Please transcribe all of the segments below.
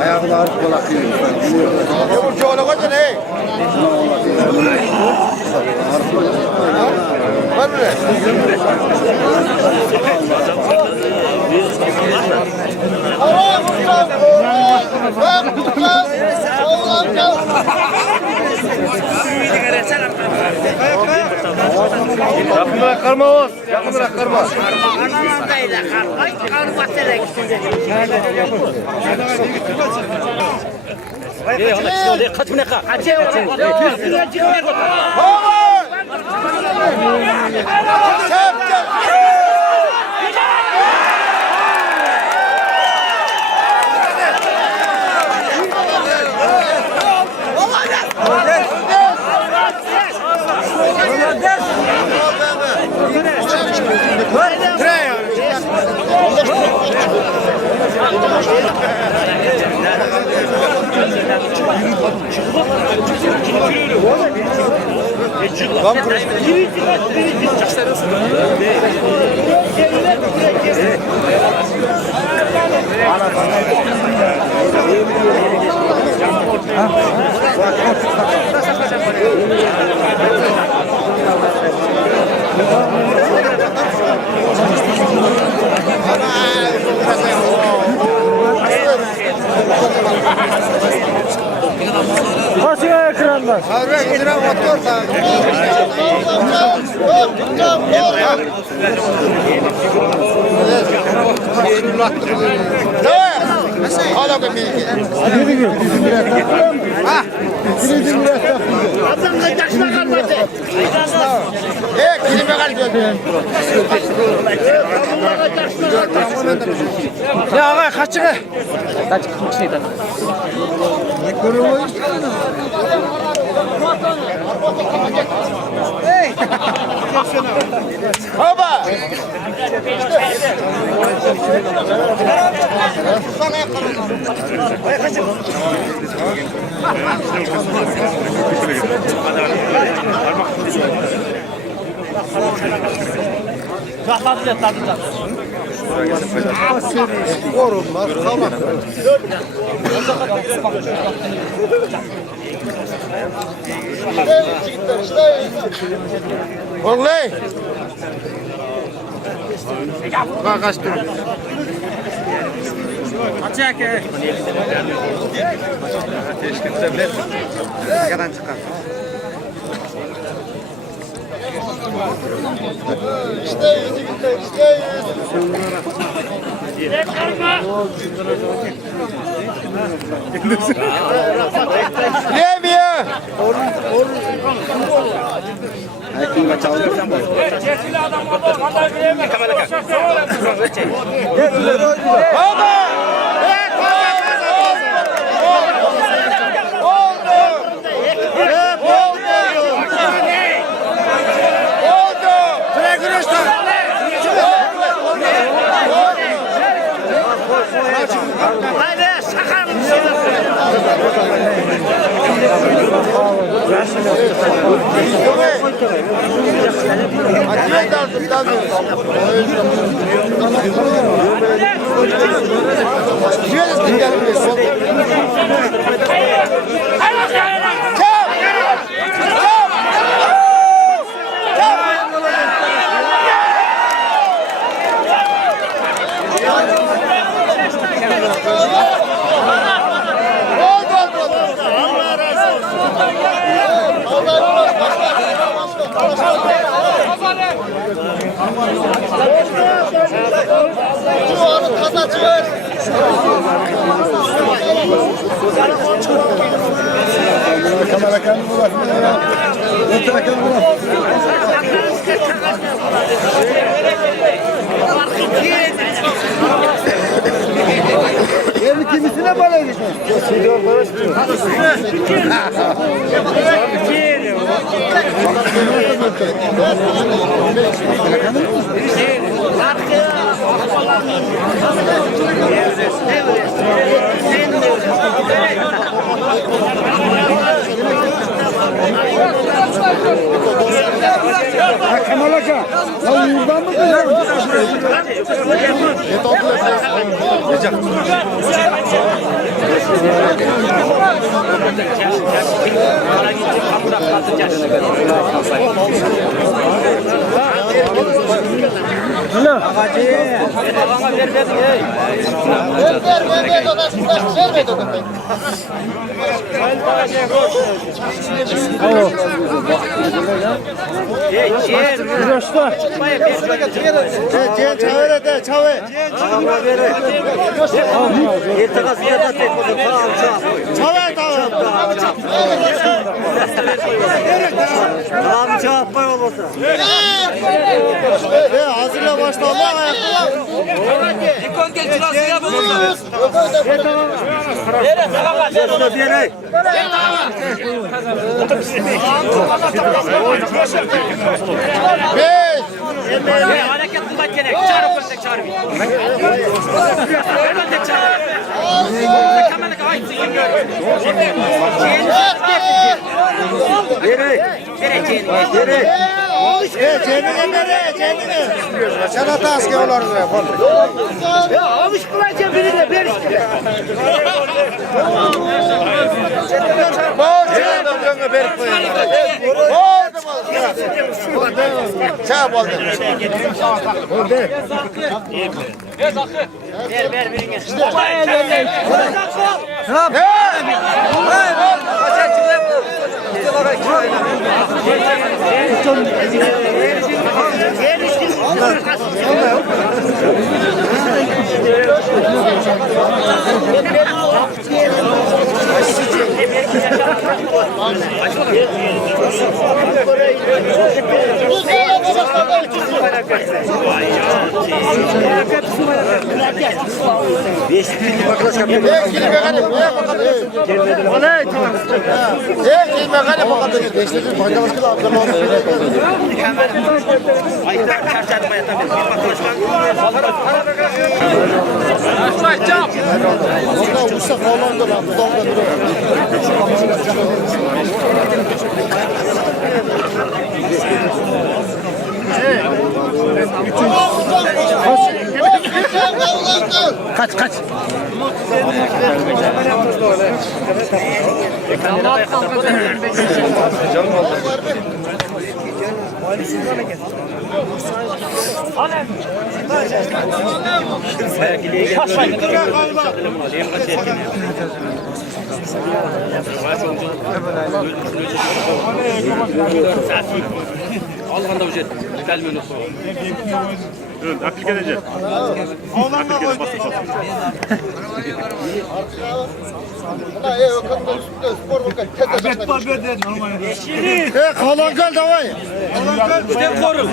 Ayağını ağrıp bırakıyor. Yavrucu ona koca ne? Var mı? Yakın bırak karma Oğuz. Yakın bırak karma. Anamam değil karma terek. Kaç mı kaç? Kaç Başka ekranlar. Harbi gidiren motor da. Hala bir bilgi. Yürü gül. Ha? Adam kaçma kalmadı. Kilime kalıyor. Ya ağay kaçını. Kaç gitmiş neydi? Baba. Korunmaz, tamam. Vallahi. Bak kaç dur. Açak. Teşekkür ederim. Arkadan çıkar. Ne ya? Baba! Haydi sakar Acele lazım tabii. Kamera kendine bak. Otur kendine bak. Yerini kimisine bana gitsin. Gidiyor barış diyor. Kemal Aka. Ya yurdan mı kızım? Alo. Hazırla başla Allah ayakta. İkon gel kirasıya bulundu. Hareket kılmak gerek. Çağırıp koşacak çağırıp. Kamerayı kayıtsın gibi görüyor. Sen hata asker olardı yapalım. Ya almış kılacağım birine bir işte. Ver birine. Kaç kaç. Alganda ücret. Gelmiyor sonra. Evet, akıl gelecek. Akıl gelecek, basın satın. Kalankal davay. İşte koru.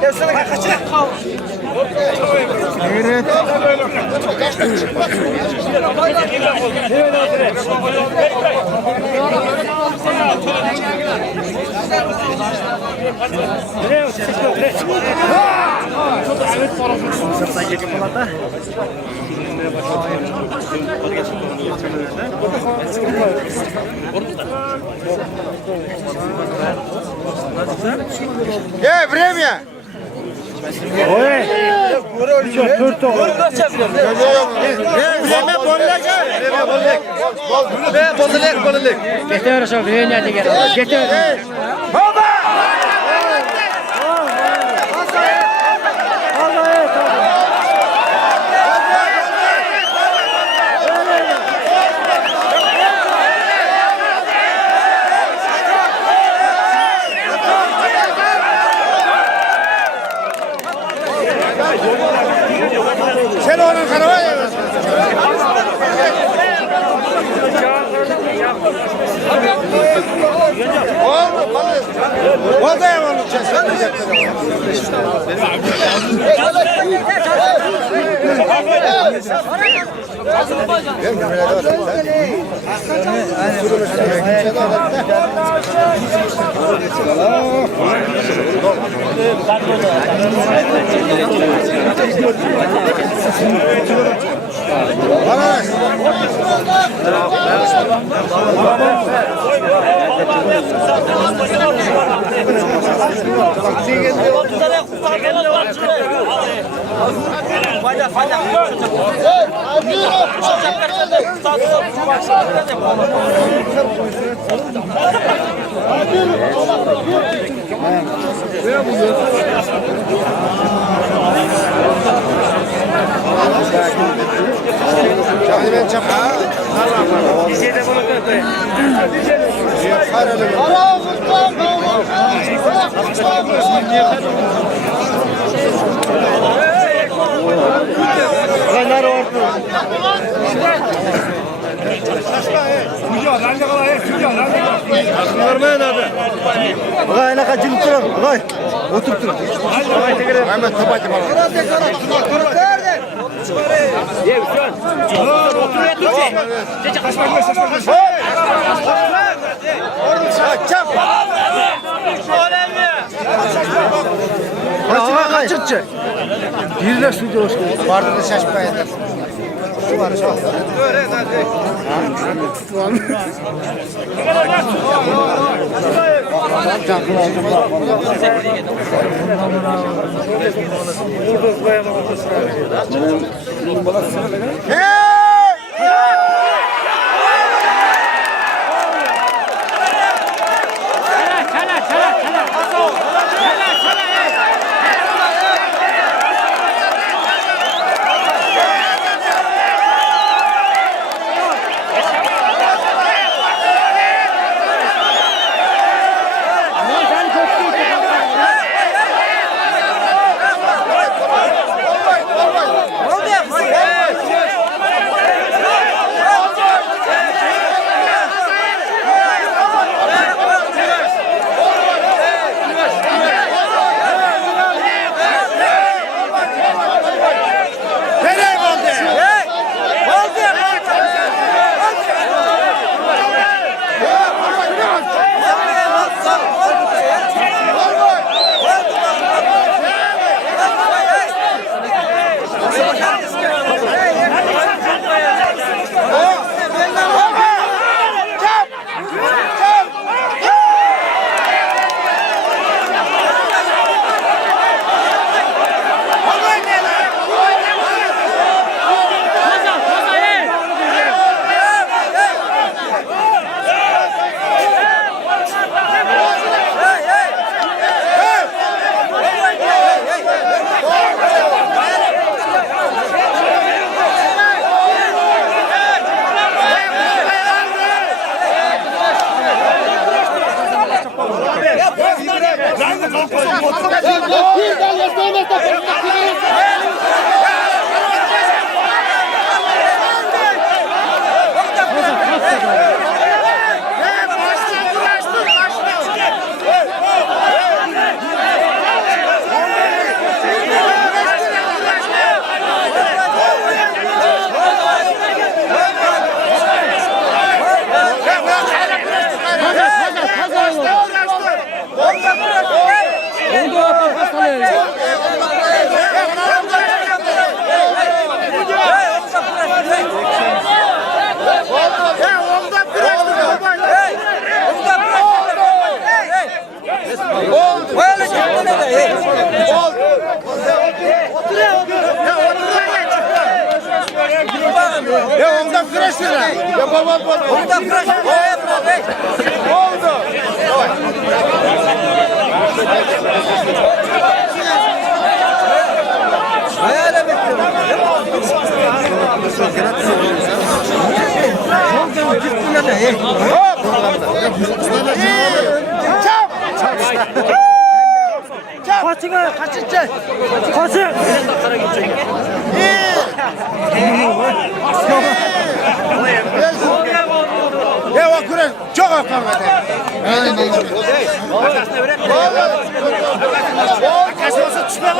Gelsene kaçırak kal. Время! Ой. Turto. Время bollek. Getir şu düğüne diye. Getir. Sen onun karavaya ver. O da yaman Görmeyin abi. Bak ne kaçın durun. Bak. Otur dur. Hemen tabacı bana. Kaçına kaçırtacak. Birler sucu hoş geldin. Vardı da şaşmayın. Şu var şu. Ya ondan güreştirler. Ya baba baba. Ondan güreştirler. Oldu. Hayal bekliyorum. Kaçına kaçırtacak. Kaçır. Ya o güreş çok hakaret. Kaçması çıkmaz.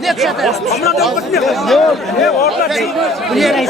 Niye çıkmıyor? Amına da okutmuyor. Ne orada değil. Niye?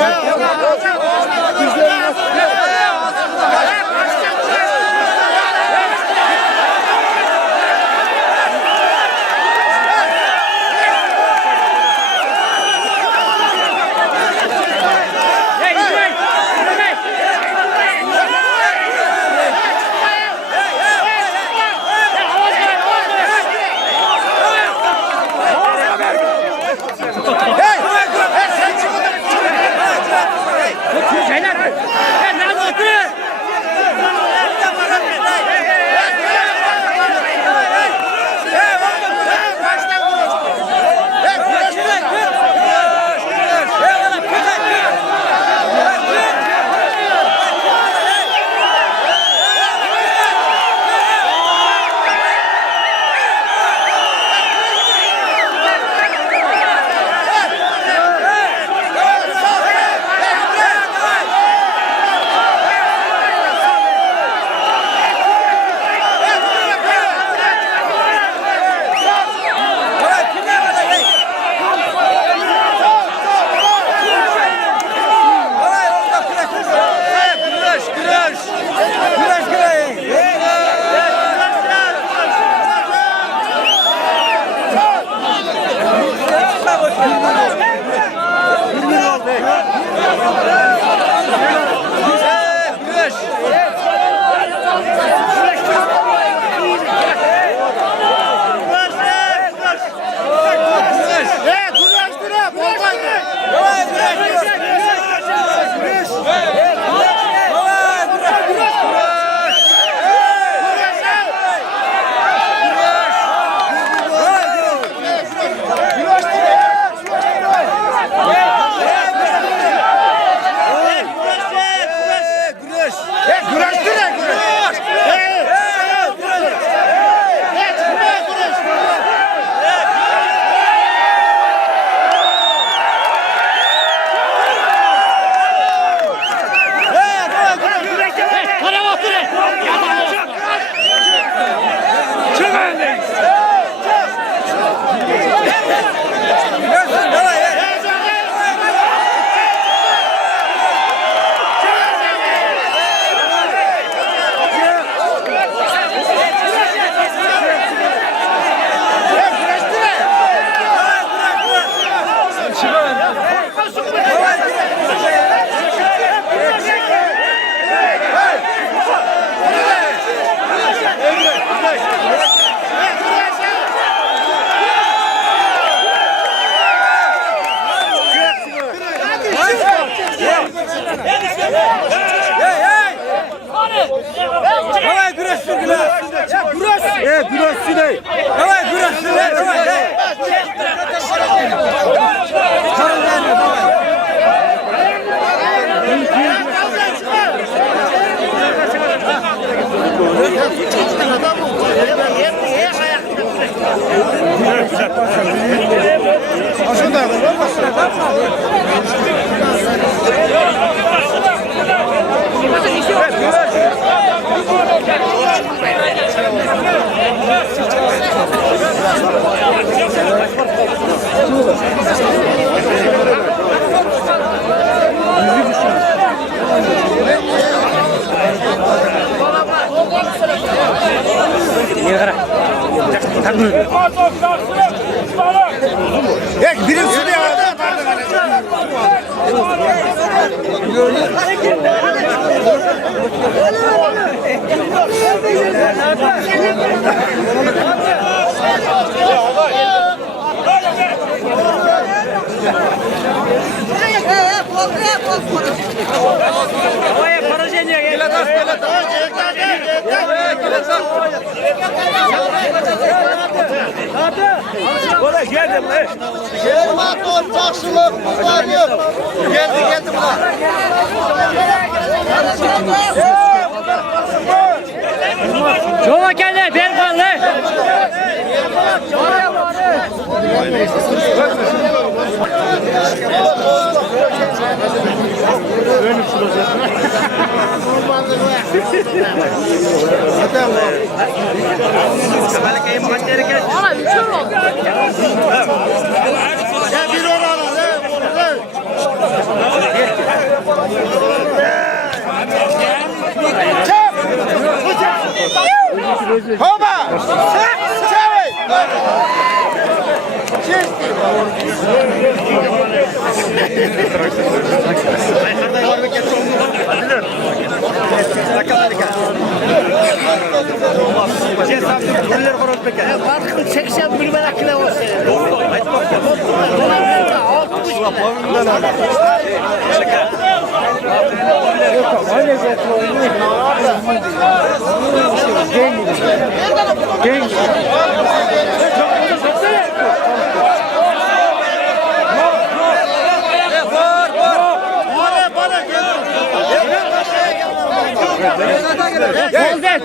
Давай güreşsin güreş. Güreşsin ey. Давай güreşsin ey. Давай. Birinci bir arada. Geldi buna. Çoğla kendine ben kallı. Çeksen bir merakla olsun. Oldu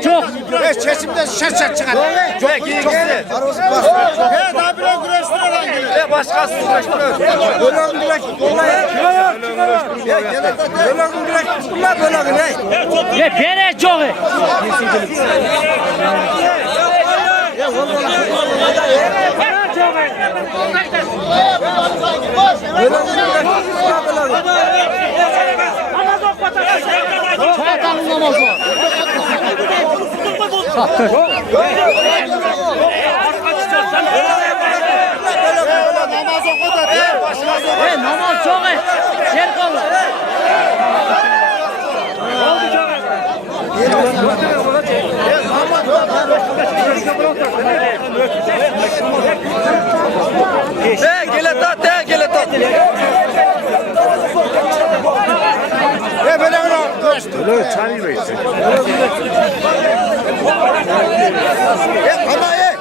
çok. Çesimden şaşak çıkar. Çok iyi. Daha bir o güreştiren. Başkası güreştiren. Bölüm güreş. Bölüm güreş. Bunlar bölüm ne? Ve bere çok. Çaytanın namazı. Namaz çok. Yer kaldı. Gele tat, gele tat. Böyle güreştiren. Böyle çay verirsin. Ama ye.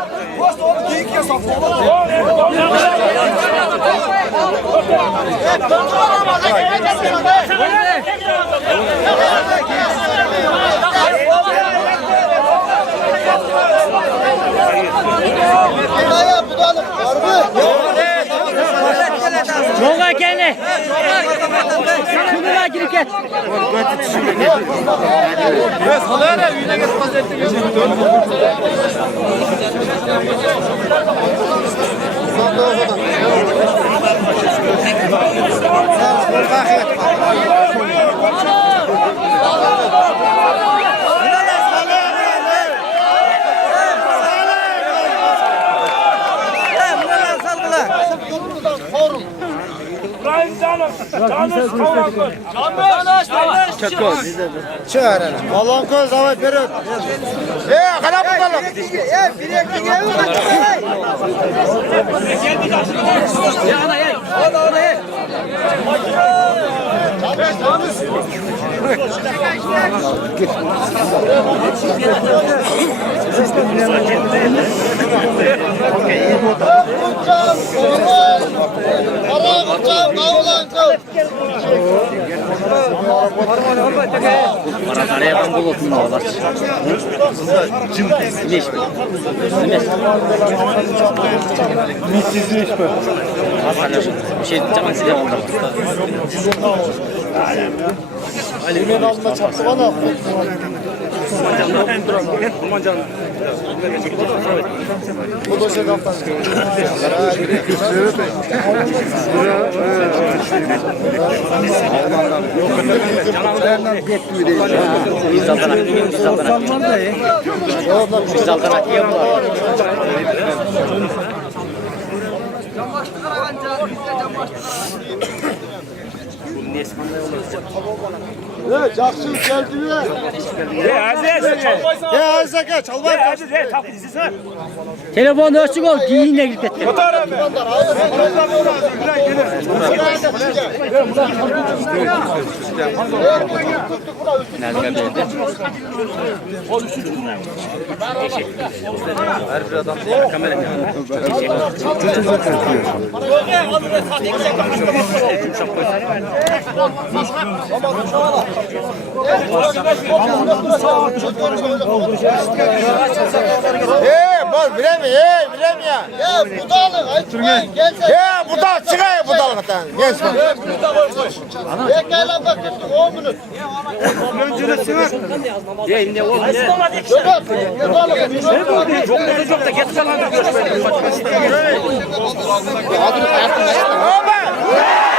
Yola gene. Şunlara girip gel. Çağır. Allah'ım koz davay periyot. Kadar bakalım. Araya bulutun var. Leş mi? Bir şey canım size oldu. Yemin alma çapsı bana. Bu da şey kaptan. Biz aldan yapıyorlar. Evet, Cakşın geldi mi? Aziz geç, Albay. Telefonu açık ol, giyinle git et. Bol bilemi ya. Ya budalık açmayın gelsene. Ya budalık çıkayım budalıktan. Geçme. Bekleyin bak 10 minut. Çok da geç kalandır görüşmeyelim. Baba.